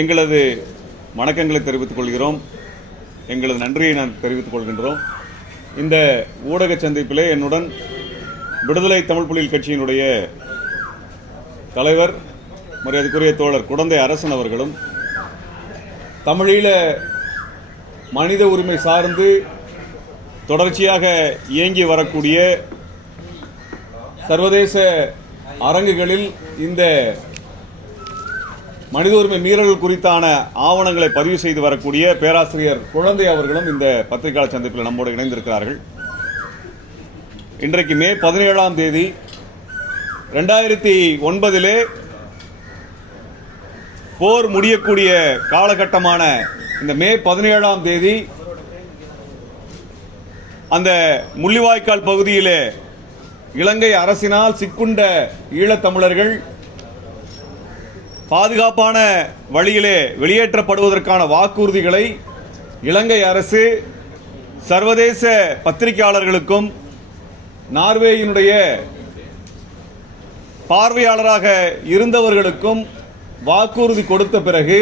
எங்களது வணக்கங்களை தெரிவித்துக் கொள்கிறோம். எங்களது நன்றியை நான் தெரிவித்துக் கொள்கின்றோம். இந்த ஊடக சந்திப்பிலே என்னுடன் விடுதலை தமிழ் புலிகள் கட்சியினுடைய தலைவர் மரியாதைக்குரிய தோழர் குடந்தை அரசன் அவர்களும் தமிழீழ மனித உரிமை சார்ந்து தொடர்ச்சியாக இயங்கி வரக்கூடிய சர்வதேச அரங்குகளில் இந்த மனித உரிமை மீறல்கள் குறித்தான ஆவணங்களை பதிவு செய்து வரக்கூடிய பேராசிரியர் குழந்தை அவர்களும் இந்த பத்திரிகையாளர் சந்திப்பில் நம்மோடு இணைந்திருக்கிறார்கள். இன்றைக்கு மே பதினேழாம் தேதி ரெண்டாயிரத்தி ஒன்பதிலே போர் முடியக்கூடிய காலகட்டமான இந்த மே பதினேழாம் தேதி அந்த முள்ளிவாய்க்கால் பகுதியிலே இலங்கை அரசினால் சிக்குண்ட ஈழத்தமிழர்கள் பாதுகாப்பான வழியிலே வெளியேற்றப்படுவதற்கான வாக்குறுதிகளை இலங்கை அரசு சர்வதேச பத்திரிகையாளர்களுக்கும் நார்வேயினுடைய பார்வையாளராக இருந்தவர்களுக்கும் வாக்குறுதி கொடுத்த பிறகு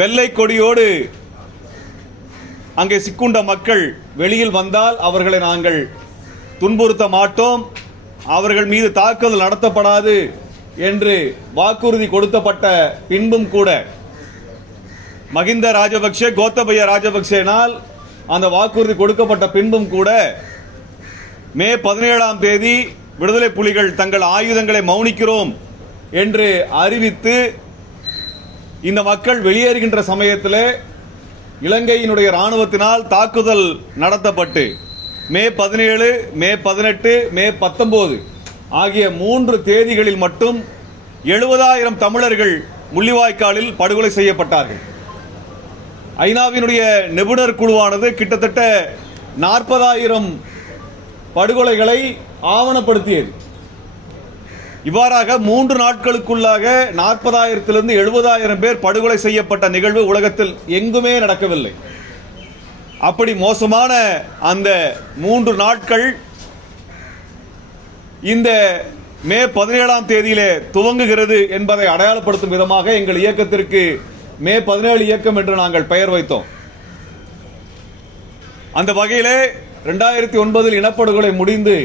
வெள்ளை கொடியோடு அங்கே சிக்குண்ட மக்கள் வெளியில் வந்தால் அவர்களை நாங்கள் துன்புறுத்த மாட்டோம். அவர்கள் மீது தாக்குதல் நடத்தப்படாது. என்று வாக்குறுதி கொடுக்கப்பட்ட பின்பும் கூட மகிந்த ராஜபக்சே கோத்தபய ராஜபக்சேனால் அந்த வாக்குறுதி கொடுக்கப்பட்ட பின்பும் கூட மே பதினேழாம் தேதி விடுதலை புலிகள் தங்கள் ஆயுதங்களை மௌனிக்கிறோம் என்று அறிவித்து இந்த மக்கள் வெளியேறுகின்ற சமயத்தில் இலங்கையினுடைய ராணுவத்தினால் தாக்குதல் நடத்தப்பட்டு மே பதினேழு மே பதினெட்டு மே பத்தொம்போது ஆகிய மூன்று தேதிகளில் மட்டும் எழுபதாயிரம் தமிழர்கள் முள்ளிவாய்க்காலில் படுகொலை செய்யப்பட்டார்கள். ஐநாவினுடைய நிபுணர் குழுவானது கிட்டத்தட்ட நாற்பதாயிரம் படுகொலைகளை ஆவணப்படுத்தியது. இவ்வாறாக மூன்று நாட்களுக்குள்ளாக நாற்பதாயிரத்திலிருந்து எழுபதாயிரம் பேர் படுகொலை செய்யப்பட்ட நிகழ்வு உலகத்தில் எங்குமே நடக்கவில்லை. அப்படி மோசமான அந்த மூன்று நாட்கள் இந்த மே பதினேழாம் தேதியிலே துவங்குகிறது என்பதை அடையாளப்படுத்தும் விதமாக எங்கள் இயக்கத்திற்கு மே பதினேழு இயக்கம் என்று நாங்கள் பெயர் வைத்தோம். அந்த வகையிலே ரெண்டாயிரத்தி ஒன்பதில் இனப்படுகொலை முடிந்து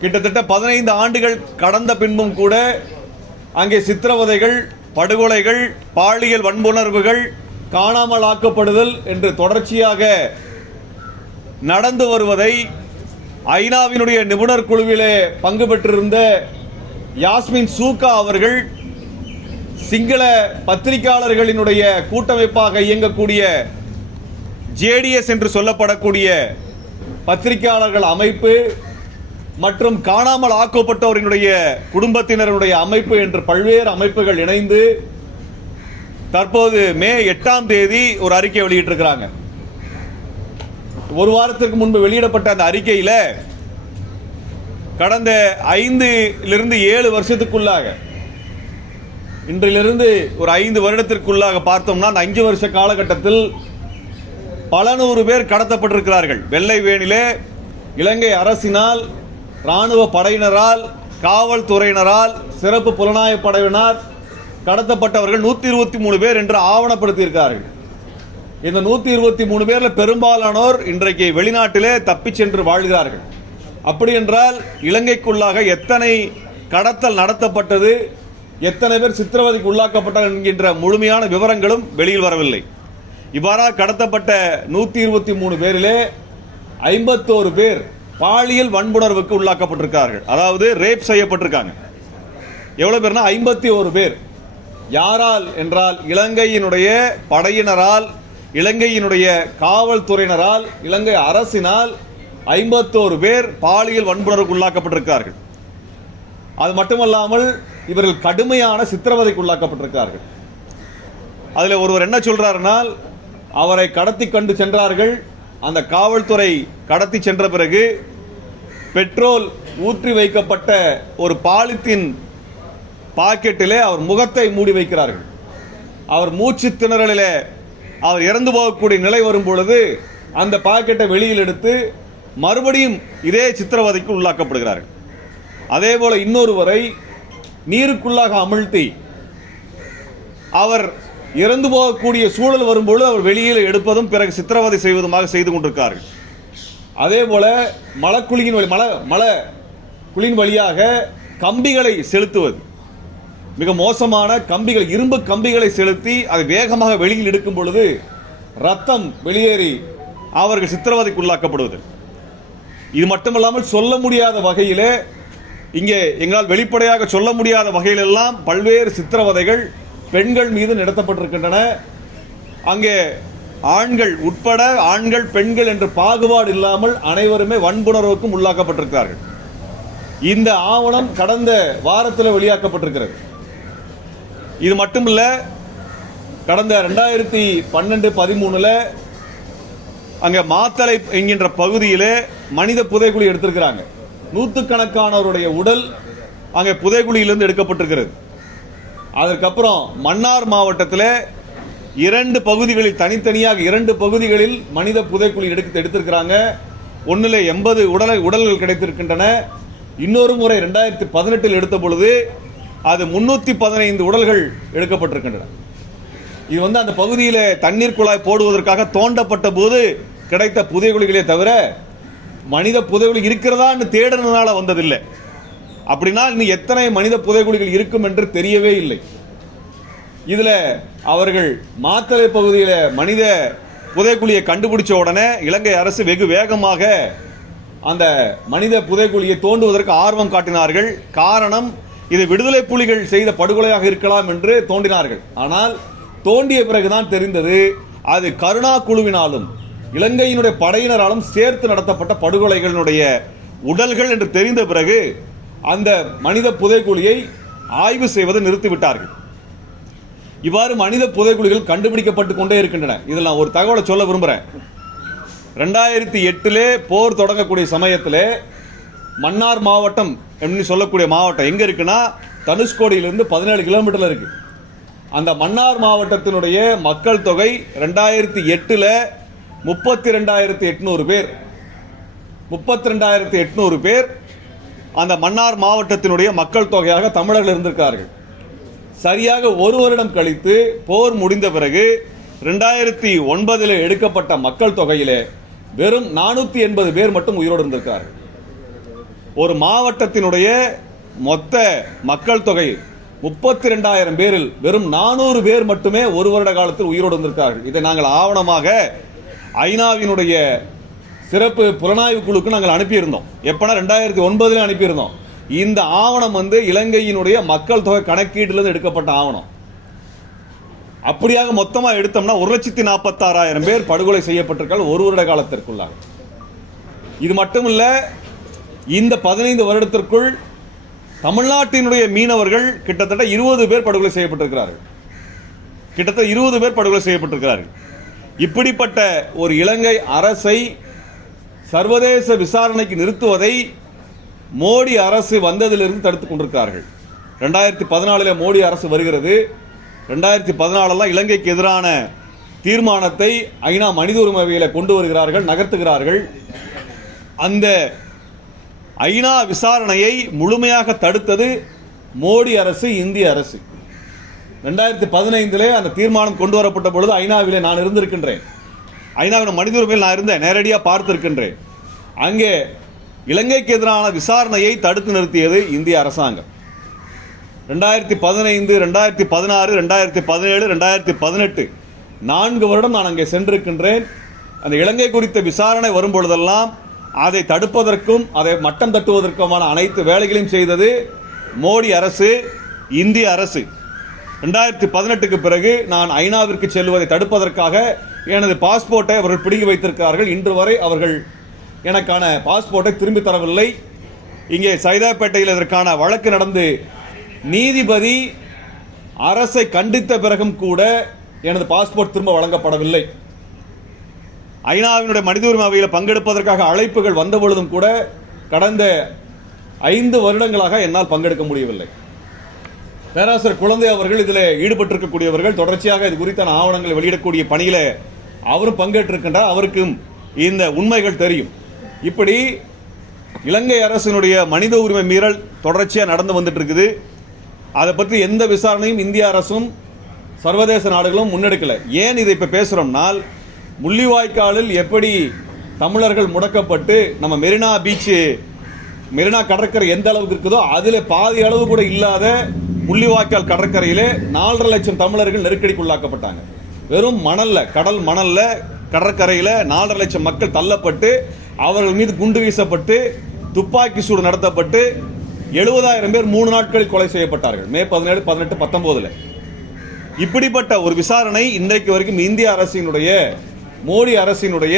கிட்டத்தட்ட பதினைந்து ஆண்டுகள் கடந்த பின்பும் கூட அங்கே சித்திரவதைகள் படுகொலைகள் பாலியல் வன்புணர்வுகள் காணாமல் ஆக்கப்படுதல் என்று தொடர்ச்சியாக நடந்து வருவதை ஐநாவினுடைய நிபுணர் குழுவிலே பங்கு பெற்றிருந்த யாஸ்மின் சூகா அவர்கள் சிங்கள பத்திரிகையாளர்களினுடைய கூட்டமைப்பாக இயங்கக்கூடிய ஜேடிஎஸ் என்று சொல்லப்படக்கூடிய பத்திரிகையாளர்கள் அமைப்பு மற்றும் காணாமல் ஆக்கப்பட்டவரினுடைய குடும்பத்தினருடைய அமைப்பு என்று பல்வேறு அமைப்புகள் இணைந்து தற்போது மே எட்டாம் தேதி ஒரு அறிக்கை வெளியிட்டிருக்கிறாங்க. ஒரு வாரத்திற்கு முன்பு வெளியிடப்பட்ட அந்த அறிக்கையில் கடந்த ஐந்துலிருந்து ஏழு வருஷத்துக்குள்ளாக இன்றிலிருந்து ஒரு ஐந்து வருடத்திற்குள்ளாக பார்த்தோம்னா அந்த அஞ்சு வருஷ காலகட்டத்தில் பல நூறு பேர் கடத்தப்பட்டிருக்கிறார்கள். வெள்ளை வேணிலே இலங்கை அரசினால் இராணுவ படையினரால் காவல்துறையினரால் சிறப்பு புலனாய்வு படையினர் கடத்தப்பட்டவர்கள் நூற்றி இருபத்தி மூணு பேர் என்று ஆவணப்படுத்தியிருக்கிறார்கள். இந்த நூற்றி இருபத்தி மூணு பேரில் பெரும்பாலானோர் இன்றைக்கு வெளிநாட்டிலே தப்பிச் சென்று வாழ்கிறார்கள். அப்படி என்றால் இலங்கைக்குள்ளாக எத்தனை கடத்தல் நடத்தப்பட்டது எத்தனை பேர் சித்திரவதைக்கு உள்ளாக்கப்பட்டார் என்கின்ற முழுமையான விவரங்களும் வெளியில் வரவில்லை. இவ்வாறாக கடத்தப்பட்ட நூற்றி இருபத்தி மூணு பேரிலே ஐம்பத்தோரு பேர் பாலியல் வன்புணர்வுக்கு உள்ளாக்கப்பட்டிருக்கார்கள் அதாவது ரேப் செய்யப்பட்டிருக்காங்க. எவ்வளவு பேர்னா ஐம்பத்தி ஒரு பேர். யாரால் என்றால் இலங்கையினுடைய படையினரால் இலங்கையினுடைய காவல்துறையினரால் இலங்கை அரசினால் ஐம்பத்தோரு பேர் பாலியல் வன்புணர்வுக்கு உள்ளாக்கப்பட்டிருக்கார்கள் அது மட்டுமல்லாமல் இவர்கள் கடுமையான சித்திரவதைக்கு உள்ளாக்கப்பட்டிருக்கார்கள் அதில் ஒருவர் என்ன சொல்றாருனால் அவரை கடத்தி கண்டு சென்றார்கள். அந்த காவல்துறை கடத்தி சென்ற பிறகு பெட்ரோல் ஊற்றி வைக்கப்பட்ட ஒரு பாலித்தீன் பாக்கெட்டிலே அவர் முகத்தை மூடி வைக்கிறார்கள். அவர் மூச்சு திணறலிலே அவர் இறந்து போகக்கூடிய நிலை வரும் பொழுது அந்த பாக்கெட்டை வெளியில் எடுத்து மறுபடியும் இதே சித்திரவதைக்கு உள்ளாக்கப்படுகிறார்கள். அதே போல இன்னொருவரை நீருக்குள்ளாக அமிழ்த்தி அவர் இறந்து போகக்கூடிய சூழல் வரும்பொழுது அவர் வெளியில் எடுப்பதும் பிறகு சித்திரவதை செய்வதுமாக செய்து கொண்டிருக்கார்கள். அதே போல மலக்குழியின் வழி மல மல குழியின் வழியாக கம்பிகளை செலுத்துவது. மிக மோசமான கம்பிகள் இரும்பு கம்பிகளை செலுத்தி அதை வேகமாக வெளியில் எடுக்கும் பொழுது ரத்தம் வெளியேறி அவர்கள் சித்திரவதைக்கு உள்ளாக்கப்படுவது இது மட்டுமல்லாமல் சொல்ல முடியாத வகையிலே இங்கே எங்களால் வெளிப்படையாக சொல்ல முடியாத வகையிலெல்லாம் பல்வேறு சித்திரவதைகள் பெண்கள் மீது நடத்தப்பட்டிருக்கின்றன. அங்கே ஆண்கள் உட்பட ஆண்கள் பெண்கள் என்ற பாகுபாடு இல்லாமல் அனைவருமே வன்புணர்வுக்கும் உள்ளாக்கப்பட்டிருக்கிறார்கள். இந்த ஆவணம் கடந்த வாரத்தில் வெளியாக்கப்பட்டிருக்கிறது. இது மட்டும் இல்லை கடந்த ரெண்டாயிரத்தி பன்னெண்டு பதிமூணுல அங்கே மாத்தலை என்கின்ற பகுதியில் மனித புதைக்குழி எடுத்திருக்கிறாங்க. நூற்றுக்கணக்கானவருடைய உடல் அங்கே புதைக்குழியிலிருந்து எடுக்கப்பட்டிருக்கிறது. அதற்கப்புறம் மன்னார் மாவட்டத்தில் இரண்டு பகுதிகளில் தனித்தனியாக இரண்டு பகுதிகளில் மனித புதைக்குழி எடுத்து எடுத்திருக்கிறாங்க. ஒன்றில் எண்பது உடலை உடல்கள் கிடைத்திருக்கின்றன. இன்னொரு முறை ரெண்டாயிரத்தி பதினெட்டில் எடுத்த பொழுது அது முன்னூற்றி பதினைந்து உடல்கள் எடுக்கப்பட்டிருக்கின்றன. இது வந்து அந்த பகுதியில் தண்ணீர் குழாய் போடுவதற்காக தோண்டப்பட்ட போது கிடைத்த புதைகுழிகளே தவிர மனித புதைகுழி இருக்கிறதான்னு தேடுனதுனால வந்ததில்லை. அப்படின்னா இன்னும் எத்தனை மனித புதைகுழிகள் இருக்கும் என்று தெரியவே இல்லை. இதில் அவர்கள் மாத்தலை பகுதியில் மனித புதைக்குழியை கண்டுபிடிச்ச உடனே இலங்கை அரசு வெகு வேகமாக அந்த மனித புதைக்குழியை தோண்டுவதற்கு ஆர்வம் காட்டினார்கள். காரணம் இது விடுதலை புலிகள் செய்த படுகொலையாக இருக்கலாம் என்று தோண்டினார்கள் ஆனால் தோண்டிய பிறகுதான் தெரிந்தது அது கருணா குழுவினாலும் இலங்கையினுடைய படையினராலும் சேர்த்து நடத்தப்பட்ட படுகொலைகளினுடைய உடல்கள் என்று தெரிந்த பிறகு அந்த மனித புதைக்குழியை ஆய்வு செய்வதை நிறுத்திவிட்டார்கள். இவ்வாறு மனித புதைக்குழிகள் கண்டுபிடிக்கப்பட்டு கொண்டே இருக்கின்றன. இதில் நான் ஒரு தகவலை சொல்ல விரும்புகிறேன் ரெண்டாயிரத்தி எட்டிலே போர் தொடங்கக்கூடிய சமயத்திலே மன்னார் மாவட்டம் என்று சொல்லக்கூடிய மாவட்டம் எங்கே இருக்குன்னா தனுஷ்கோடியிலிருந்து பதினேழு கிலோமீட்டரில் இருக்குது அந்த மன்னார் மாவட்டத்தினுடைய மக்கள் தொகை ரெண்டாயிரத்தி எட்டில் முப்பத்தி ரெண்டாயிரத்தி எட்நூறு பேர். முப்பத்தி ரெண்டாயிரத்தி எட்நூறு பேர் அந்த மன்னார் மாவட்டத்தினுடைய மக்கள் தொகையாக தமிழர்கள் இருந்திருக்கிறார்கள். சரியாக ஒரு வருடம் கழித்து போர் முடிந்த பிறகு ரெண்டாயிரத்தி ஒன்பதில் எடுக்கப்பட்ட மக்கள் தொகையில் வெறும் நானூற்றி எண்பது பேர் மட்டும் உயிரோடு இருந்திருக்கார்கள் ஒரு மாவட்டத்தினுடைய மொத்த மக்கள் தொகை முப்பத்தி ரெண்டாயிரம் பேரில் வெறும் நானூறு பேர் மட்டுமே ஒரு வருட காலத்தில் உயிரோடு வந்திருக்கார்கள் இதை நாங்கள் ஆவணமாக ஐநாவினுடைய சிறப்பு புலனாய்வு குழுக்கு நாங்கள் அனுப்பியிருந்தோம். எப்பனா ரெண்டாயிரத்தி ஒன்பதுல அனுப்பியிருந்தோம். இந்த ஆவணம் வந்து இலங்கையினுடைய மக்கள் தொகை கணக்கீட்டிலிருந்து எடுக்கப்பட்ட ஆவணம். அப்படியாக மொத்தமாக எடுத்தோம்னா ஒரு லட்சத்தி நாற்பத்தாறாயிரம் பேர் படுகொலை செய்யப்பட்டிருக்காங்க ஒரு வருட காலத்திற்குள்ளாக. இது மட்டும் இல்லை இந்த பதினைந்து வருடத்திற்குள் தமிழ்நாட்டினுடைய மீனவர்கள் கிட்டத்தட்ட இருபது பேர் படுகொலை செய்யப்பட்டிருக்கிறார்கள். கிட்டத்தட்ட இருபது பேர் படுகொலை செய்யப்பட்டிருக்கிறார்கள். இப்படிப்பட்ட ஒரு இலங்கை அரசை சர்வதேச விசாரணைக்கு நிறுத்துவதை மோடி அரசு வந்ததிலிருந்து தடுத்துக் கொண்டிருக்கிறார்கள். ரெண்டாயிரத்தி பதினாலில் மோடி அரசு வருகிறது. ரெண்டாயிரத்தி பதினாலெல்லாம் இலங்கைக்கு எதிரான தீர்மானத்தை ஐநா மனித உரிமையில கொண்டு வருகிறார்கள் நகர்த்துகிறார்கள். அந்த ஐநா விசாரணையை முழுமையாக தடுத்தது மோடி அரசு இந்திய அரசு. ரெண்டாயிரத்தி பதினைந்திலே அந்த தீர்மானம் கொண்டு வரப்பட்ட பொழுது ஐநாவிலே நான் இருந்திருக்கின்றேன். ஐநாவின் மனித உரிமையில் நான் இருந்தேன் நேரடியாக பார்த்திருக்கின்றேன். அங்கே இலங்கைக்கு எதிரான விசாரணையை தடுத்து நிறுத்தியது இந்திய அரசாங்கம். ரெண்டாயிரத்தி பதினைந்து ரெண்டாயிரத்தி பதினாறு ரெண்டாயிரத்தி பதினேழு ரெண்டாயிரத்தி பதினெட்டு நான்கு வருடம் நான் அங்கே சென்றிருக்கின்றேன். அந்த இலங்கை குறித்த விசாரணை வரும் பொழுதெல்லாம் அதை தடுப்பதற்கும் அதை மட்டம் தட்டுவதற்குமான அனைத்து வேலைகளையும் செய்தது மோடி அரசு இந்திய அரசு. ரெண்டாயிரத்தி பதினெட்டுக்கு பிறகு நான் ஐநாவிற்கு செல்வதை தடுப்பதற்காக எனது பாஸ்போர்ட்டை அவர்கள் பிடுங்கி வைத்திருக்கிறார்கள். இன்று வரை அவர்கள் எனக்கான பாஸ்போர்ட்டை திரும்பி தரவில்லை. இங்கே சைதாப்பேட்டையில் இதற்கான வழக்கு நடந்து நீதிபதி அரசை கண்டித்த பிறகும் கூட எனது பாஸ்போர்ட் திரும்ப வழங்கப்படவில்லை. ஐநாவினுடைய மனித உரிமை அவையில் பங்கெடுப்பதற்காக அழைப்புகள் வந்த பொழுதும் கூட கடந்த ஐந்து வருடங்களாக என்னால் பங்கெடுக்க முடியவில்லை. பேராசிரியர் குழந்தை அவர்கள் இதில் ஈடுபட்டிருக்கக்கூடியவர்கள். தொடர்ச்சியாக இது குறித்தான ஆவணங்களை வெளியிடக்கூடிய பணியில் அவரும் பங்கேற்றிருக்கின்றார். அவருக்கும் இந்த உண்மைகள் தெரியும். இப்படி இலங்கை அரசினுடைய மனித உரிமை மீறல் தொடர்ச்சியாக நடந்து வந்துட்டு இருக்குது அதை பற்றி எந்த விசாரணையும் இந்திய அரசும் சர்வதேச நாடுகளும் முன்னெடுக்கலை. ஏன் இதை இப்போ பேசுகிறோம்னால் முள்ளிவாய்க்காலில் எப்படி தமிழர்கள் முடக்கப்பட்டு நம்ம மெரினா பீச்சு மெரினா கடற்கரை எந்த அளவுக்கு இருக்குதோ அதில் பாதி அளவு கூட இல்லாத முள்ளிவாய்க்கால் கடற்கரையிலே நாலரை லட்சம் தமிழர்கள் நெருக்கடிக்குள்ளாக்கப்பட்டாங்க. வெறும் மணல்ல கடல் மணல்ல கடற்கரையில் நாலரை லட்சம் மக்கள் தள்ளப்பட்டு அவர்கள் மீது குண்டு வீசப்பட்டு துப்பாக்கி சூடு நடத்தப்பட்டு எழுபதாயிரம் பேர் மூணு நாட்களில் கொலை செய்யப்பட்டார்கள். மே பதினேழு பதினெட்டு பத்தொம்போதில் இப்படிப்பட்ட ஒரு விசாரணை இன்றைக்கு வரைக்கும் இந்திய அரசினுடைய மோடி அரசினுடைய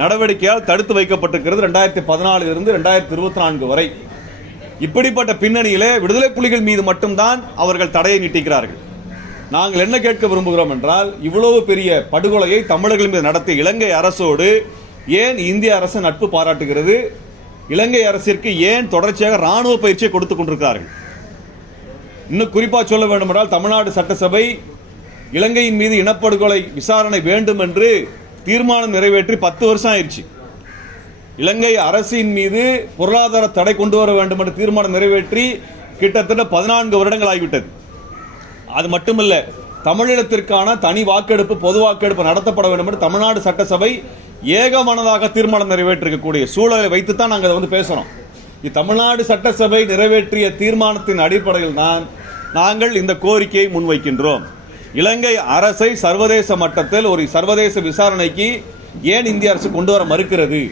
நடவடிக்கையால் தடுத்து வைக்கப்பட்டிருக்கிறது ரெண்டாயிரத்தி பதினாலிலிருந்து ரெண்டாயிரத்தி இருபத்தி நான்கு வரை. இப்படிப்பட்ட பின்னணியிலே விடுதலை புலிகள் மீது மட்டும்தான் அவர்கள் தடையை நீட்டிக்கிறார்கள். நாங்கள் என்ன கேட்க விரும்புகிறோம் என்றால் இவ்வளவு பெரிய படுகொலையை தமிழர்கள் மீது நடத்திய இலங்கை அரசோடு ஏன் இந்திய அரசு நட்பு பாராட்டுகிறது? இலங்கை அரசிற்கு ஏன் தொடர்ச்சியாக இராணுவ பயிற்சியை கொடுத்து கொண்டிருக்கிறார்கள்? இன்னும் குறிப்பாக சொல்ல வேண்டுமென்றால் தமிழ்நாடு சட்டசபை இலங்கையின் மீது இனப்படுகொலை விசாரணை வேண்டும் என்று தீர்மானம் நிறைவேற்றி பத்து வருஷம் ஆயிடுச்சு இலங்கை அரசின் மீது பொருளாதார தடை கொண்டு வர வேண்டும் என்ற தீர்மானம் நிறைவேற்றி கிட்டத்தட்ட பதினான்கு வருடங்கள் ஆகிவிட்டது. அது மட்டுமல்ல தமிழீழத்திற்கான தனி வாக்கெடுப்பு பொது வாக்கெடுப்பு நடத்தப்பட வேண்டும் என்று தமிழ்நாடு சட்டசபை ஏகமனதாக தீர்மானம் நிறைவேற்றிருக்கக்கூடிய சூழலை வைத்து தான் நாங்கள் அதை வந்து பேசுகிறோம் இது தமிழ்நாடு சட்டசபை நிறைவேற்றிய தீர்மானத்தின் அடிப்படையில் தான் நாங்கள் இந்த கோரிக்கையை முன்வைக்கின்றோம். இலங்கை அரசை சர்வதேச மட்டத்தில் ஒரு சர்வதேச விசாரணைக்கு ஏன் இந்திய அரசு கொண்டு வர மறுக்கிறது?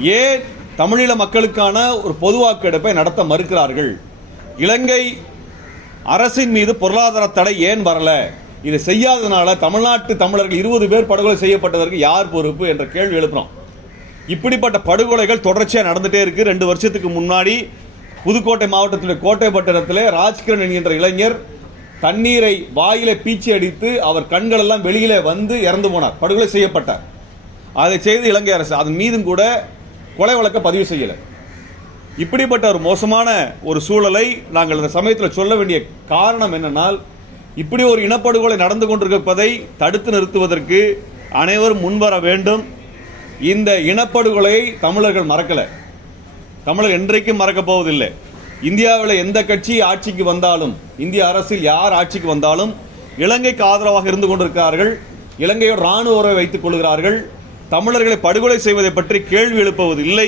ஏன் தமிழீழ மக்களுக்கான ஒரு பொதுவாக்கெடுப்பை நடத்த மறுக்கிறார்கள்? இலங்கை அரசின் மீது பொருளாதார தடை ஏன் வரல? இதை செய்யாதனால தமிழ்நாட்டு தமிழர்கள் இருபது பேர் படுகொலை செய்யப்பட்டதற்கு யார் பொறுப்பு என்ற கேள்வி எழுப்புறோம். இப்படிப்பட்ட படுகொலைகள் தொடர்ச்சியாக நடந்துட்டே இருக்கு. ரெண்டு வருஷத்துக்கு முன்னாடி புதுக்கோட்டை மாவட்டத்தில் கோட்டைப்பட்டினத்தில் ராஜ்கிரண் என்கின்ற இளைஞர் தண்ணீரை வாயில பீச்சி அடித்து அவர் கண்கள் எல்லாம் வெளியிலே வந்து இறந்து போனார். படுகொலை செய்யப்பட்டார். அதை செய்து இலங்கை அரசு அதன் மீதும் கூட கொலை வழக்க பதிவு செய்யலை. இப்படிப்பட்ட ஒரு மோசமான ஒரு சூழலை நாங்கள் இந்த சமயத்தில் சொல்ல வேண்டிய காரணம் என்னென்னால் இப்படி ஒரு இனப்படுகொலை நடந்து கொண்டிருப்பதை தடுத்து நிறுத்துவதற்கு அனைவரும் முன்வர வேண்டும். இந்த இனப்படுகொலையை தமிழர்கள் மறக்கலை. தமிழர் என்றைக்கும் மறக்கப் போவதில்லை. இந்தியாவில் எந்த கட்சி ஆட்சிக்கு வந்தாலும் இந்திய அரசில் யார் ஆட்சிக்கு வந்தாலும் இலங்கைக்கு ஆதரவாக இருந்து கொண்டிருக்கிறார்கள் இலங்கையோட ராணுவ உறவை வைத்துக் கொள்கிறார்கள் தமிழர்களை படுகொலை செய்வதை பற்றி கேள்வி எழுப்புவது இல்லை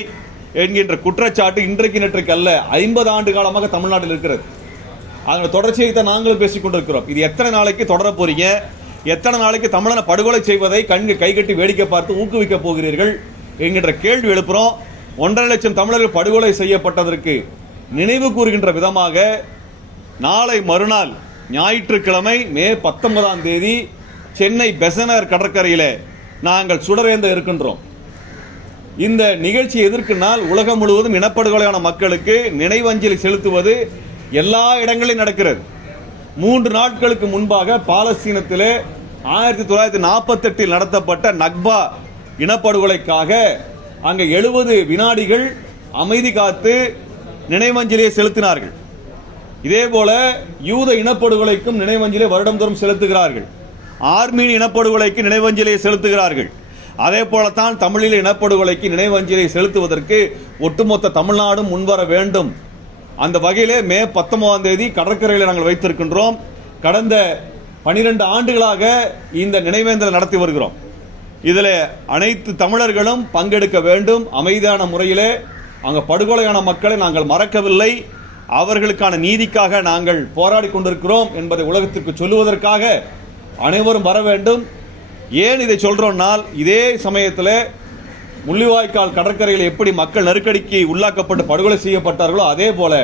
என்கின்ற குற்றச்சாட்டு இன்றைக்கு நேற்றுக்கு அல்ல ஐம்பது ஆண்டு காலமாக தமிழ்நாட்டில் இருக்கிறது. அதோட தொடர்ச்சியை தான் நாங்களும் பேசிக் கொண்டிருக்கிறோம். இது எத்தனை நாளைக்கு தொடர போறீங்க? எத்தனை நாளைக்கு தமிழனை படுகொலை செய்வதை கண்கு கைகட்டி வேடிக்கை பார்த்து ஊக்குவிக்க போகிறீர்கள் என்கின்ற கேள்வி எழுப்புறோம். ஒன்றரை லட்சம் தமிழர்கள் படுகொலை செய்யப்பட்டதற்கு நினைவு கூறுகின்ற விதமாக நாளை மறுநாள் ஞாயிற்றுக்கிழமை மே பத்தொன்பதாம் தேதி சென்னை பெசனர் கடற்கரையில் நாங்கள் சுடரேந்த இருக்கின்றோம். இந்த நிகழ்ச்சி எதற்குனால் உலகம் முழுவதும் இனப்படுகொலையான மக்களுக்கு நினைவஞ்சலி செலுத்துவது எல்லா இடங்களிலும் நடக்கிறது. மூன்று நாட்களுக்கு முன்பாக பாலஸ்தீனத்திலே ஆயிரத்தி தொள்ளாயிரத்தி நாற்பத்தெட்டில் நடத்தப்பட்ட நக்பா இனப்படுகொலைக்காக அங்கே எழுபது வினாடிகள் அமைதி காத்து நினைவஞ்சலியை செலுத்தினார்கள். இதே போல யூத இனப்படுகொலைக்கும் நினைவஞ்சலியை வருடந்தோறும் செலுத்துகிறார்கள். ஆர்மீன் இனப்படுகொலைக்கு நினைவஞ்சலியை செலுத்துகிறார்கள். அதே போலத்தான் தமிழில் இனப்படுகொலைக்கு நினைவஞ்சலியை செலுத்துவதற்கு ஒட்டுமொத்த தமிழ்நாடும் முன்வர வேண்டும். அந்த வகையிலே மே பத்தொன்பதாம் தேதி கடற்கரையில் நாங்கள் வைத்திருக்கின்றோம். கடந்த பனிரெண்டு ஆண்டுகளாக இந்த நினைவேந்தலை நடத்தி வருகிறோம். இதில் அனைத்து தமிழர்களும் பங்கெடுக்க வேண்டும். அமைதியான முறையிலே அங்கே படுகொலையான மக்களை நாங்கள் மறக்கவில்லை. அவர்களுக்கான நீதிக்காக நாங்கள் போராடி கொண்டிருக்கிறோம் என்பதை உலகத்திற்கு சொல்லுவதற்காக அனைவரும் வர வேண்டும். ஏன் இதை சொல்றோம்னால் இதே சமயத்தில் முள்ளிவாய்க்கால் கடற்கரையில் எப்படி மக்கள் நெருக்கடிக்கு உள்ளாக்கப்பட்டு படுகொலை செய்யப்பட்டார்களோ அதே போல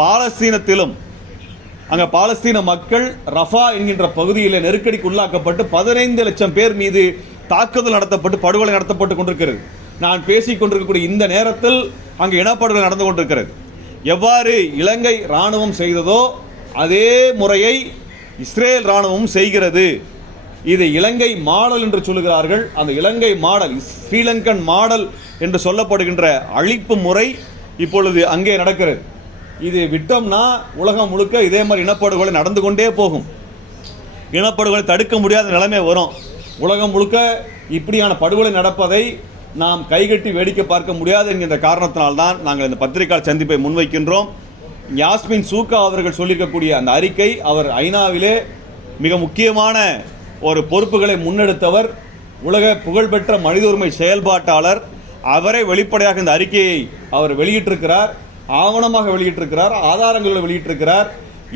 பாலஸ்தீனத்திலும் அங்கே பாலஸ்தீன மக்கள் ரஃபா என்கின்ற பகுதியில் நெருக்கடிக்கு உள்ளாக்கப்பட்டு பதினைந்து லட்சம் பேர் மீது தாக்குதல் நடத்தப்பட்டு படுகொலை நடத்தப்பட்டு கொண்டிருக்கிறது. நான் பேசிக் கொண்டிருக்கக்கூடிய இந்த நேரத்தில் அங்கு இனப்படுகொலை நடந்து கொண்டிருக்கிறது. எவ்வாறு இலங்கை இராணுவம் செய்ததோ அதே முறையை இஸ்ரேல் இராணுவம் செய்கிறது. இது இலங்கை மாடல் என்று சொல்லுகிறார்கள். அந்த இலங்கை மாடல் ஸ்ரீலங்கன் மாடல் என்று சொல்லப்படுகின்ற அழிப்பு முறை இப்பொழுது அங்கே நடக்கிறது. இது விட்டோம்னா உலகம் முழுக்க இதே மாதிரி இனப்படுகொலை நடந்து கொண்டே போகும். இனப்படுகொலை தடுக்க முடியாத நிலைமை வரும். உலகம் முழுக்க இப்படியான படுகொலை நடப்பதை நாம் கைகட்டி வேடிக்கை பார்க்க முடியாது என்கின்ற காரணத்தினால்தான் நாங்கள் இந்த பத்திரிகையாளர் சந்திப்பை முன்வைக்கின்றோம். யாஸ்மின் சூக்கா அவர்கள் சொல்லியிருக்கக்கூடிய அந்த அறிக்கை அவர் ஐநாவிலே மிக முக்கியமான ஒரு பொறுப்புகளை முன்னெடுத்தவர் உலக புகழ்பெற்ற மனித உரிமை செயல்பாட்டாளர். அவரே வெளிப்படையாக இந்த அறிக்கையை அவர் வெளியிட்டிருக்கிறார் ஆவணமாக வெளியிட்டிருக்கிறார் ஆதாரங்களை வெளியிட்டிருக்கிறார்.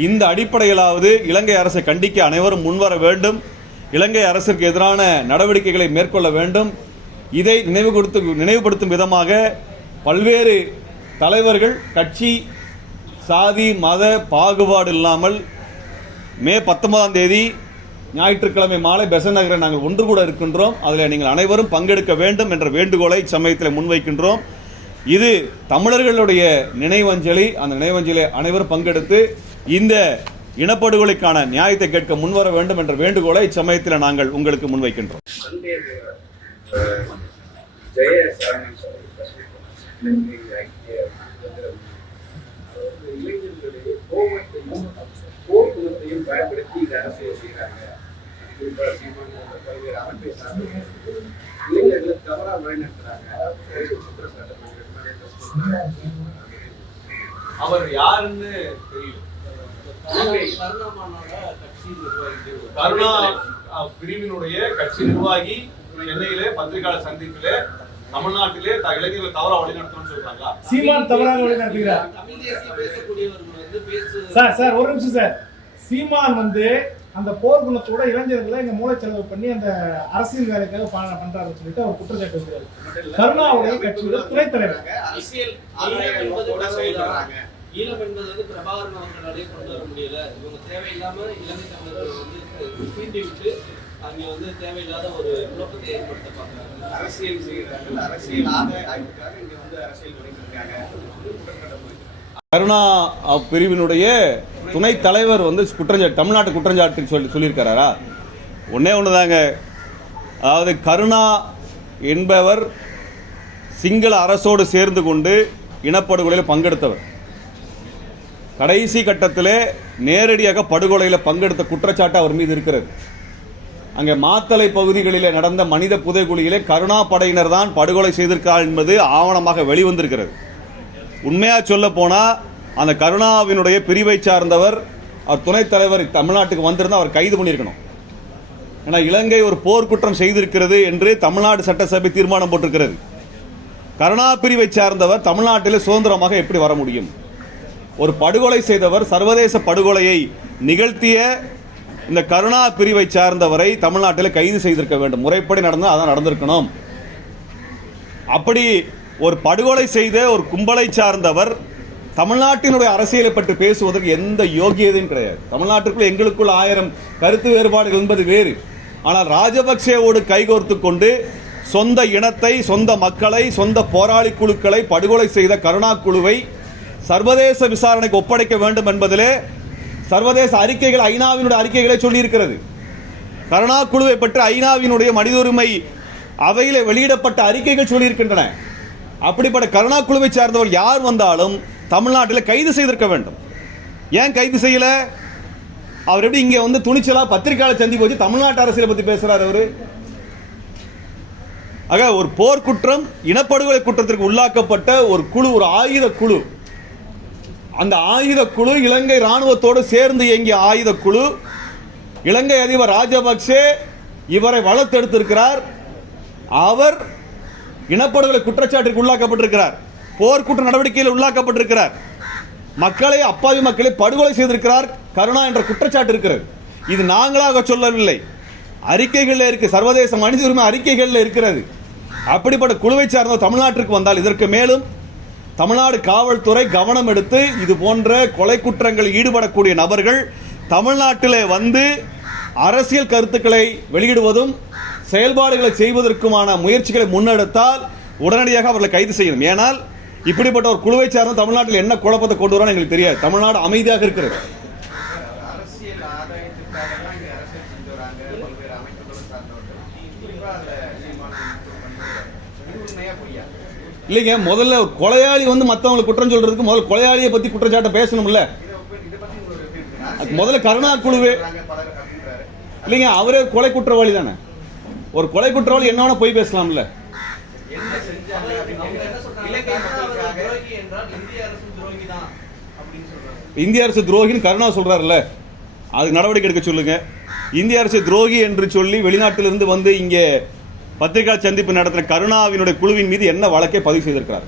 இந்த அடிப்படையிலாவது இலங்கை அரசை கண்டிக்க அனைவரும் முன்வர வேண்டும். இலங்கை அரசிற்கு எதிரான நடவடிக்கைகளை மேற்கொள்ள வேண்டும். இதை நினைவு கொடுத்து நினைவுபடுத்தும் விதமாக பல்வேறு தலைவர்கள் கட்சி சாதி மத பாகுபாடு இல்லாமல் மே பத்தொன்பதாம் தேதி ஞாயிற்றுக்கிழமை மாலை பெசன் நகரை நாங்கள் ஒன்று கூட இருக்கின்றோம். அதில் நீங்கள் அனைவரும் பங்கெடுக்க வேண்டும் என்ற வேண்டுகோளை இச்சமயத்தில் முன்வைக்கின்றோம். இது தமிழர்களுடைய நினைவஞ்சலி. அந்த நினைவஞ்சலியை அனைவரும் பங்கெடுத்து இந்த இனப்படுகொலைக்கான நியாயத்தை கேட்க முன்வர வேண்டும் என்ற வேண்டுகோளை இச்சமயத்தில் நாங்கள் உங்களுக்கு முன்வைக்கின்றோம். ஜெய சுதந்திரம் அதாவது கோபத்தையும் பயன்படுத்தி இந்த அரசியல் செய்கிறாங்க குறிப்பாக சீமான் பல்வேறு அமைப்பை சார்ந்தவர்கள் இளைஞர்களை தவறா வழிநடத்துறாங்க அவர் யாருன்னு தெரியும் கருணா பிரிவினுடைய கட்சி நிர்வாகி சென்னையிலே பத்திரிகையாளர் சந்திப்பிலே தமிழ்நாட்டிலே த- இளைஞர்களை தவறா வழிநடத்தணும்னு சொல்றாங்களா? சீமான் தவறாக வழி நடத்துகிறார். தமிழ் தேசிய பேசக்கூடியவர்கள் வந்து பேசு சார் சார் ஒரு நிமிஷம் சார். சீமான் வந்து அந்த போர் குணத்தோட இளைஞர்களை இங்க மூளைச்செலவு பண்ணி அந்த அரசியல் வேலைக்காக ப- பண்றாருன்னு சொல்லிட்டு அவர் குற்றச்சாட்டு வைக்கிறார் கருணாவுடைய கட்சியோட துணைத் தலைவர். அரசியல் ஈழம் என்பது வந்து பிரபாகரன் அவர்களாலே கொண்டு வர முடியல. இவங்க தேவையில்லாம இலங்கை தமிழர்கள் வந்து விட்டு அங்க வந்து தேவையில்லாத ஒரு குழப்பத்தை ஏற்படுத்த பார்க்கறாங்க. அரசியல் செய்கிறார்கள் அரசியல் ஆதாயத்துக்காக இங்க வந்து அரசியல் குற்றச்சாட்டு கருணா பிரிவினுடைய துணைத் தலைவர் வந்து குற்றஞ்சாட்டு தமிழ்நாட்டு குற்றஞ்சாட்டு சொல்லி சொல்லியிருக்கிறாரா? ஒண்ணே ஒன்று தாங்க அதாவது கருணா என்பவர் சிங்கள அரசோடு சேர்ந்து கொண்டு இனப்படுகொலையில் பங்கெடுத்தவர். கடைசி கட்டத்திலே நேரடியாக படுகொலையில் பங்கெடுத்த குற்றச்சாட்டு அவர் மீது இருக்கிறது. அங்கே மாத்தலை பகுதிகளில் நடந்த மனித புதைக்குழியிலே கருணா படையினர் தான் படுகொலை செய்திருக்கார் என்பது ஆவணமாக வெளிவந்திருக்கிறது. உண்மையாக சொல்ல போனால் அந்த கருணாவினுடைய பிரிவை சார்ந்தவர் அவர் துணைத் தலைவர் தமிழ்நாட்டுக்கு வந்திருந்தா அவர் கைது பண்ணியிருக்கணும். ஏன்னா இலங்கை ஒரு போர்க்குற்றம் செய்திருக்கிறது என்று தமிழ்நாடு சட்டசபை தீர்மானம் போட்டிருக்கிறது. கருணா பிரிவை சார்ந்தவர் தமிழ்நாட்டில் சுதந்திரமாக எப்படி வர முடியும்? ஒரு படுகொலை செய்தவர் சர்வதேச படுகொலையை நிகழ்த்திய இந்த கருணா பிரிவை சார்ந்தவரை தமிழ்நாட்டில் கைது செய்திருக்க வேண்டும். முறைப்படி நடந்தால் அதான் நடந்திருக்கணும். அப்படி ஒரு படுகொலை செய்த ஒரு கும்பலை சார்ந்தவர் தமிழ்நாட்டினுடைய அரசியலை பற்றி பேசுவதற்கு எந்த யோகியதையும் கிடையாது. தமிழ்நாட்டுக்குள்ள எங்களுக்குள்ள ஆயிரம் கருத்து வேறுபாடுகள் என்பது வேறு. ஆனால் ராஜபக்சேவோடு கைகோர்த்து கொண்டு சொந்த இனத்தை சொந்த மக்களை சொந்த போராளி குழுக்களை படுகொலை செய்த கருணா குழுவை சர்வதேச விசாரணைக்கு ஒப்படைக்க வேண்டும் என்பதிலே சர்வதேச அறிக்கைகள் ஐநாவினுடைய அறிக்கைகளை சொல்லியிருக்கிறது. கருணா குழுவை பற்றி ஐநாவினுடைய மனித உரிமை அவையில் வெளியிடப்பட்ட அறிக்கைகள் சொல்லியிருக்கின்றன. அப்படிப்பட்ட கருணா குழுவை சார்ந்தவர் யார் வந்தாலும் தமிழ்நாட்டில் கைது செய்திருக்க வேண்டும். ஏன் கைது செய்யல? அவர் எப்படி இங்கே வந்து துணிச்சலா பத்திரிகையாளர் சந்தி போச்சு தமிழ்நாட்டு அரசியலை பற்றி பேசுகிறார் அவர்? ஆக ஒரு போர்க்குற்றம் இனப்படுகொலை குற்றத்திற்கு உள்ளாக்கப்பட்ட ஒரு குழு ஒரு ஆயுத குழு அந்த ஆயுத குழு இலங்கை ராணுவத்தோடு சேர்ந்து இயங்கிய ஆயுத குழு இலங்கை அதிபர் ராஜபக்சே இவரை வளர்த்தெடுத்திருக்கிறார். அவர் இனப்படுகொலை குற்றச்சாட்டிற்கு உள்ளாக்கப்பட்டிருக்கிறார். போர்க்குற்ற நடவடிக்கையில் உள்ளாக்கப்பட்டிருக்கிறார். மக்களை அப்பாவி மக்களை படுகொலை செய்திருக்கிறார். கருணா என்ற குற்றச்சாட்டு இருக்கிறது. இது நாங்களாக சொல்லவில்லை. அறிக்கைகளில் இருக்கு. சர்வதேச மனித உரிமை அறிக்கைகளில் இருக்கிறது. அப்படிப்பட்ட குழுவை சார்ந்த தமிழ்நாட்டிற்கு வந்தால் இதற்கு மேலும் தமிழ்நாடு காவல்துறை கவனம் எடுத்து இது போன்ற கொலை குற்றங்களில் ஈடுபடக்கூடிய நபர்கள் தமிழ்நாட்டில் வந்து அரசியல் கருத்துக்களை வெளியிடுவதும் செயல்பாடுகளை செய்வதற்குமான முயற்சிகளை முன்னெடுத்தால் உடனடியாக அவர்களை கைது செய்யணும். ஏனால் இப்படிப்பட்ட ஒரு குழுவை சார்ந்த தமிழ்நாட்டில் என்ன குழப்பத்தை கொண்டு வரான்னு எங்களுக்கு தெரியாது. தமிழ்நாடு அமைதியாக இருக்கிறது அரசியல் ஆதாயத்துக்காக எல்லாம் இங்க அரசியல் செஞ்சு வராங்க பல்வேறு அமைப்புகளும் சார்ந்தவர்கள் குறிப்பா அதுல சீமான் இது உண்மையா பொய்யா இல்லைங்க முதல்ல கொலையாளி வந்து மற்றவங்களை குற்றம் சொல்றதுக்கு முதல்ல கொலையாளியை பத்தி குற்றச்சாட்டை பேசணும்ல. முதல்ல கருணா குழுவே இல்லைங்க அவரே கொலை குற்றவாளி தானே. ஒரு கொலை குற்றவாளி என்ன வேணா போய் பேசலாம்ல? இந்திய அரசு இந்திய அரசு துரோகின்னு கருணா சொல்றாருல்ல. அதுக்கு நடவடிக்கை எடுக்க சொல்லுங்க. இந்திய அரசு துரோகி என்று சொல்லி வெளிநாட்டிலிருந்து வந்து இங்கே பத்திரிகா சந்திப்பு நடத்தின கருணாவினுடைய குழுவின் மீது என்ன வழக்கை பதிவு செய்திருக்கிறார்?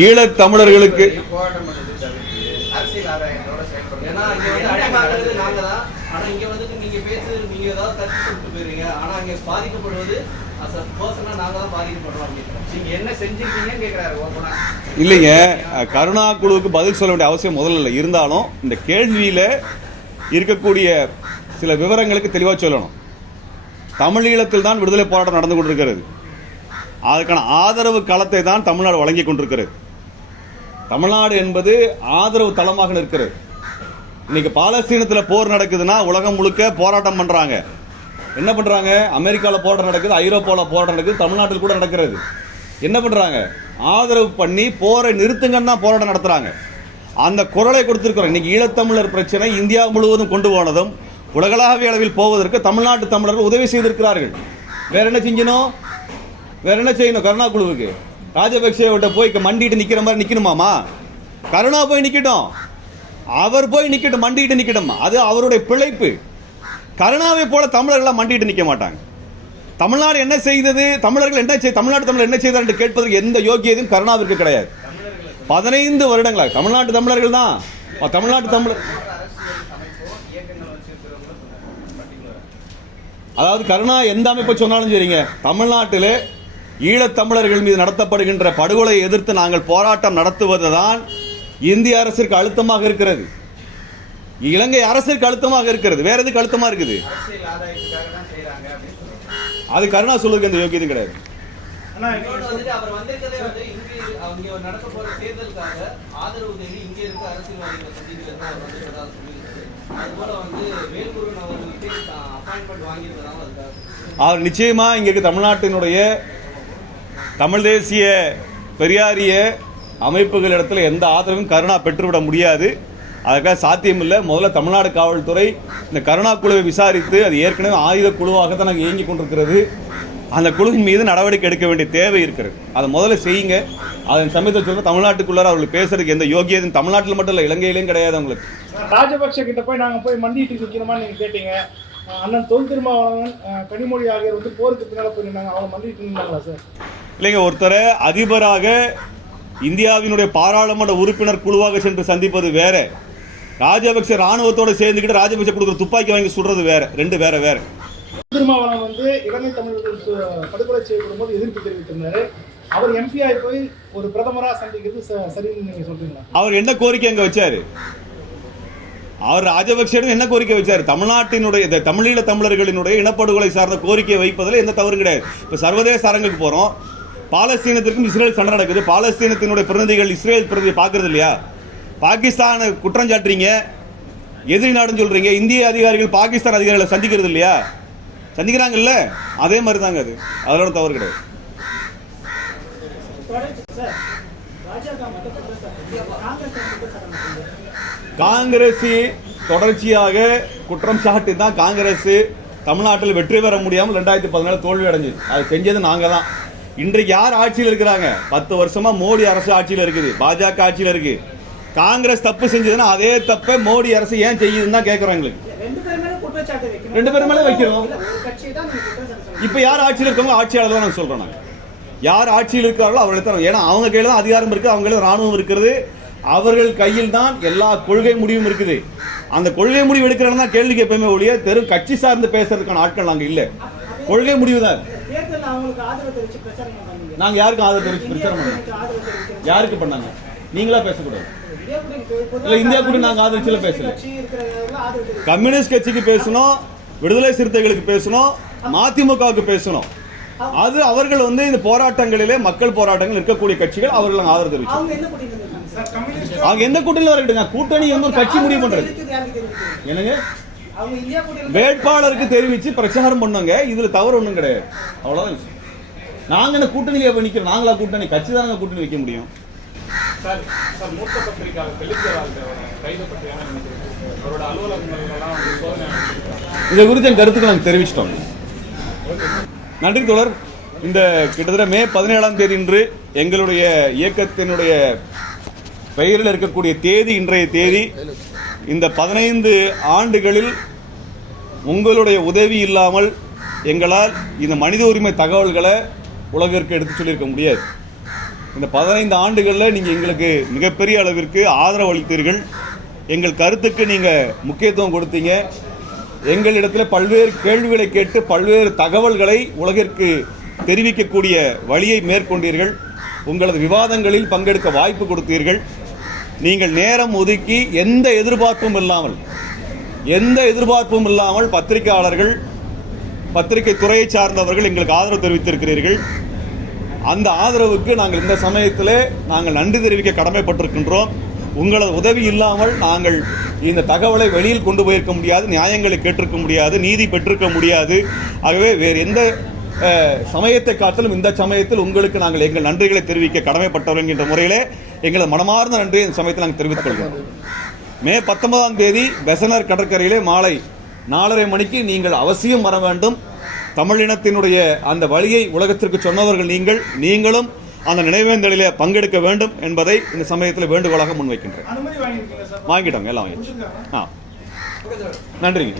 ஈழத் தமிழர்களுக்கு இல்லைங்க கருணா குழுவுக்கு பதில் சொல்ல வேண்டிய அவசியம் முதல்ல இருந்தாலும் இந்த கேள்வியில இருக்கக்கூடிய சில விவரங்களுக்கு தெளிவாக சொல்லணும். தமிழீழத்தில் தான் விடுதலை போராட்டம் நடந்து கொண்டிருக்கிறது. அதற்கான ஆதரவு களத்தை தான் தமிழ்நாடு வழங்கி கொண்டிருக்கிறது. தமிழ்நாடு என்பது ஆதரவு தளமாக நிற்கிறது. இன்னைக்கு பாலஸ்தீனத்தில் போர் நடக்குதுன்னா உலகம் முழுக்க போராட்டம் பண்ணுறாங்க என்ன பண்ணுறாங்க அமெரிக்காவில் போராட்டம் நடக்குது ஐரோப்பாவில் போராட்டம் நடக்குது தமிழ்நாட்டில் கூட நடக்கிறது. என்ன பண்ணுறாங்க ஆதரவு பண்ணி போரை நிறுத்துங்கன்னு தான் போராட்டம் நடத்துகிறாங்க அந்த குரலை கொடுத்துருக்குறோம். இன்றைக்கி ஈழத்தமிழர் பிரச்சனை இந்தியா முழுவதும் கொண்டு போனதும் உலகளாவிய அளவில் போவதற்கு தமிழ்நாட்டு தமிழர்கள் உதவி செய்திருக்கிறார்கள். வேற என்ன செஞ்சணும் வேற என்ன செய்யணும் கருணா குழுவுக்கு ராஜபக்சேவிட்ட போய் மண்டிட்டு நிற்கிற மாதிரி நிற்கணுமாமா கருணா போய் நிற்கட்டும் அவர் போய் நிற்கட்டும் மண்டிட்டு நிற்கட்டும் அது அவருடைய பிழைப்பு. கருணாவை போல தமிழர்கள்லாம் மண்டிட்டு நிற்க மாட்டாங்க. தமிழ்நாடு என்ன செய்தது? தமிழர்கள் என்ன செய் தமிழ்நாட்டு தமிழர் என்ன செய்தார் என்று கேட்பதற்கு எந்த யோகியதையும் கருணாவிற்கு கிடையாது. பதினைந்து வருடங்களாக தமிழ்நாட்டு தமிழர்கள் தான். தமிழ்நாட்டு தமிழர் அதாவது கருணா எந்த அமைப்பை சொன்னாலும் சரிங்க. தமிழ்நாட்டில் ஈழத்தமிழர்கள் மீது நடத்தப்படுகின்ற படுகொலையை எதிர்த்து நாங்கள் போராட்டம் நடத்துவதுதான் இந்திய அரசிற்கு அழுத்தமாக இருக்கிறது. இலங்கை அரசிற்கு அழுத்தமாக இருக்கிறது. வேற எதுக்கு அழுத்தமா இருக்குது? அது கருணா சொல்லுக்கு எந்த யோகியது கிடையாது. இருக்காங்க ஆதரவு தேடி இங்கே இருக்க அரசியல்வாதிகளை சந்திக்கிறது அவர் வந்திருக்கதா சொல்லியிருக்காரு. அதுபோல வந்து வேல்முருகன் அவர்களுக்கு அப்பாயின்மெண்ட் வாங்கியிருந்ததாகவும் அதுக்காக அவர் நிச்சயமா இங்க இருக்க தமிழ்நாட்டினுடைய தமிழ் தேசிய பெரியாரிய அமைப்புகள் இடத்துல எந்த ஆதரவும் கருணா பெற்றுவிட முடியாது. அதுக்காக சாத்தியமில்லை. முதல்ல தமிழ்நாடு காவல்துறை இந்த கருணா குழுவை விசாரித்து அது ஏற்கனவே ஆயுத குழுவாக தான் நாங்கள் இயங்கி கொண்டிருக்கிறது. அந்த குழுவின் மீது நடவடிக்கை எடுக்க வேண்டிய தேவை இருக்கிறது. அதை முதல்ல செய்யுங்க. அதன் சமயத்தில் சொல்ல தமிழ்நாட்டுக்குள்ளார அவங்களுக்கு பேசுறதுக்கு எந்த யோகியதும் தமிழ்நாட்டில் மட்டும் இல்லை இலங்கையிலும் கிடையாது அவங்களுக்கு. ராஜபக்ஷ கிட்ட போய் நாங்க போய் மண்டிட்டு நிக்கணுமா நீங்க கேட்டீங்க. அண்ணன் தொல் திருமாவளவன் கனிமொழி ஆகியோர் வந்து போருக்கு பின்னால போய் நின்னாங்க. அவங்க மண்டிட்டு நின்னாங்களா சார் இல்லைங்க ஒருத்தரை அதிபராக இந்தியாவினுடைய பாராளுமன்ற உறுப்பினர் குழுவாக சென்று சந்திப்பது வேற. ராஜபக்ச ராணுவத்தோட சேர்ந்துக்கிட்டு ராஜபக்ச கொடுக்குற துப்பாக்கி வாங்கி சுடுறது வேற. ரெண்டு வேற வேற. திருமாவளவன் வந்து இலங்கை தமிழர்கள் படுகொலை செய்யப்படும் போது எதிர்ப்பு தெரிவித்திருந்தாரு. அவர் எம்பி ஆகி போய் ஒரு பிரதமரா சந்திக்கிறது சரின்னு நீங்க சொல்றீங்களா? அவர் என்ன கோரிக்கை அங்க வச்சாரு? அவர் ராஜபக்சேடும் என்ன கோரிக்கை வச்சார்? தமிழ்நாட்டினுடைய இந்த தமிழீழ தமிழர்களினுடைய இனப்படுகொலை சார்ந்த கோரிக்கையை வைப்பதில் எந்த தவறும் கிடையாது. இப்போ சர்வதேச அரங்குக்கு போகிறோம் பாலஸ்தீனத்திற்கும் இஸ்ரேல் சண்டை நடக்குது. பாலஸ்தீனத்தினுடைய பிரதிநிதிகள் இஸ்ரேல் பிரதிநிதி பார்க்கறது இல்லையா? பாகிஸ்தானை குற்றம் சாட்டுறீங்க. எதிரி நாடுன்னு சொல்கிறீங்க இந்திய அதிகாரிகள் பாகிஸ்தான் அதிகாரிகளை சந்திக்கிறது இல்லையா? சந்திக்கிறாங்கல்ல அதே மாதிரி தாங்க அது. அதோட தவறு கிடையாது. காங்கிரஸ் தொடர்ச்சியாக குற்றம் சாட்டி தான் காங்கிரஸ் தமிழ்நாட்டில் வெற்றி பெற முடியாமல் ரெண்டாயிரத்தி பதினாலு தோல்வி அடைஞ்சது. அது செஞ்சது நாங்கள் தான் இன்றைக்கு யார் ஆட்சியில் இருக்கிறாங்க? பத்து வருஷமா மோடி அரசு ஆட்சியில் இருக்குது. பாஜக ஆட்சியில் இருக்கு. காங்கிரஸ் தப்பு செஞ்சதுன்னா அதே தப்பை மோடி அரசு ஏன் செய்யுதுன்னு தான் கேட்குறோம் எங்களுக்கு. ரெண்டு பேர் மேல வைக்கிறோம். இப்போ யார் ஆட்சியில் இருக்காங்களோ ஆட்சியாளர் தான் நாங்கள் சொல்கிறோம் நாங்கள் யார் ஆட்சியில் இருக்கார்களோ அவர்களை தரோம் ஏன்னா அவங்க கையில் தான் அதிகாரம் இருக்குது அவங்க கையில் ராணுவம் இருக்கிறது அவர்கள் கையில் தான் எல்லா கொள்கை முடிவும் இருக்குது. அந்த கொள்கை முடிவு எடுக்கிறவங்க தான் கேள்வி கேட்போமே ஒழிய தெரு கட்சி சார்ந்து பேசுறதுக்கான ஆட்கள் நாங்கள் இல்லை. கொள்கை முடிவு தான். நாங்கள் யாருக்கும் ஆதரவு தெரிவிச்சு பிரச்சாரம் பண்ணோம்? யாருக்கு பண்ணாங்க? நீங்களா பேசக்கூடாது. இல்ல, இந்தியா கூட்டணி நாங்க ஆதரிச்சுல பேசல. கம்யூனிஸ்ட் கட்சிக்கு பேசணும் விடுதலை சிறுத்தைகளுக்கு பேசணும் மதிமுகவுக்கு பேசணும். அது அவர்கள் வந்து இந்த போராட்டங்களிலே மக்கள் போராட்டங்கள் இருக்கக்கூடிய கட்சிகள் அவர்கள் ஆதரவு தெரிவிச்சோம் அவங்க என்ன கூட்டணி இருக்காங்க சார் கம்யூனிஸ்ட் அவங்க எந்த கூட்டணியில் வரட்டுங்க கூட்டணி வந்து ஒரு கட்சி முடிவு பண்றது. என்னங்க? அவங்க இந்தியா கூட்டணி வேட்பாளருக்கு தெரிவிச்சு பிரச்சாரம் பண்ணுங்க. இதுல தவறு ஒண்ணும் கிடையாது. அவ்வளவுதான். நாங்க என்ன கூட்டணியில நிக்கிறோம்? நாங்களா கூட்டணி? கட்சி தாங்க கூட்டணி வைக்க முடியும். சார் சார் மூத்த பத்திரிகையாளர் பெலித்தியராஜ் கைது பற்றி அவரோட அலுவலகங்கள்லாம் சோதனை. இதை குறித்து என் கருத்துக்களை நாங்கள் தெரிவிச்சிட்டோம். நன்றி தோழர். இந்த கிட்டத்தட்ட மே பதினேழாம் தேதி இன்று எங்களுடைய இயக்கத்தினுடைய பெயரில் இருக்கக்கூடிய தேதி இன்றைய தேதி இந்த பதினைந்து ஆண்டுகளில் உங்களுடைய உதவி இல்லாமல் எங்களால் இந்த மனித உரிமை தகவல்களை உலகிற்கு எடுத்து சொல்லியிருக்க முடியாது. இந்த பதினைந்து ஆண்டுகளில் நீங்கள் எங்களுக்கு மிகப்பெரிய அளவிற்கு ஆதரவு அளித்தீர்கள் எங்கள் கருத்துக்கு நீங்கள் முக்கியத்துவம் கொடுத்தீங்க. எங்களிடத்தில் பல்வேறு கேள்விகளை கேட்டு பல்வேறு தகவல்களை உலகிற்கு தெரிவிக்கக்கூடிய வழியை மேற்கொண்டீர்கள். உங்களது விவாதங்களில் பங்கெடுக்க வாய்ப்பு கொடுத்தீர்கள். நீங்கள் நேரம் ஒதுக்கி எந்த எதிர்பார்ப்பும் இல்லாமல் எந்த எதிர்பார்ப்பும் இல்லாமல் பத்திரிகையாளர்கள் பத்திரிகை துறையை சார்ந்தவர்கள் எங்களுக்கு ஆதரவு தெரிவித்திருக்கிறீர்கள். அந்த ஆதரவுக்கு நாங்கள் இந்த சமயத்தில் நாங்கள் நன்றி தெரிவிக்க கடமைப்பட்டிருக்கின்றோம். உங்களது உதவி இல்லாமல் நாங்கள் இந்த தகவலை வெளியில் கொண்டு போயிருக்க முடியாது நியாயங்களை கேட்டிருக்க முடியாது நீதி பெற்றிருக்க முடியாது. ஆகவே வேறு எந்த சமயத்தை காட்டிலும் இந்த சமயத்தில் உங்களுக்கு நாங்கள் எங்கள் நன்றிகளை தெரிவிக்க கடமைப்பட்டவர்கள் என்ற முறையிலே எங்களது மனமார்ந்த நன்றியை இந்த சமயத்தில் நாங்கள் தெரிவித்துக் கொள்கிறோம். மே பத்தொன்பதாம் தேதி பெசனர் கடற்கரையிலே மாலை நாலரை மணிக்கு நீங்கள் அவசியம் வர வேண்டும். தமிழினத்தினுடைய அந்த வழியை உலகத்திற்கு சொன்னவர்கள் நீங்கள் நீங்களும் அந்த நினைவேந்தலிலே பங்கெடுக்க வேண்டும் என்பதை இந்த சமயத்தில் வேண்டுகோளாக முன்வைக்கின்றேன். வாங்கிட்டோங்க எல்லாம் கொடுத்துருக்காங்க ஆ. நன்றிங்க.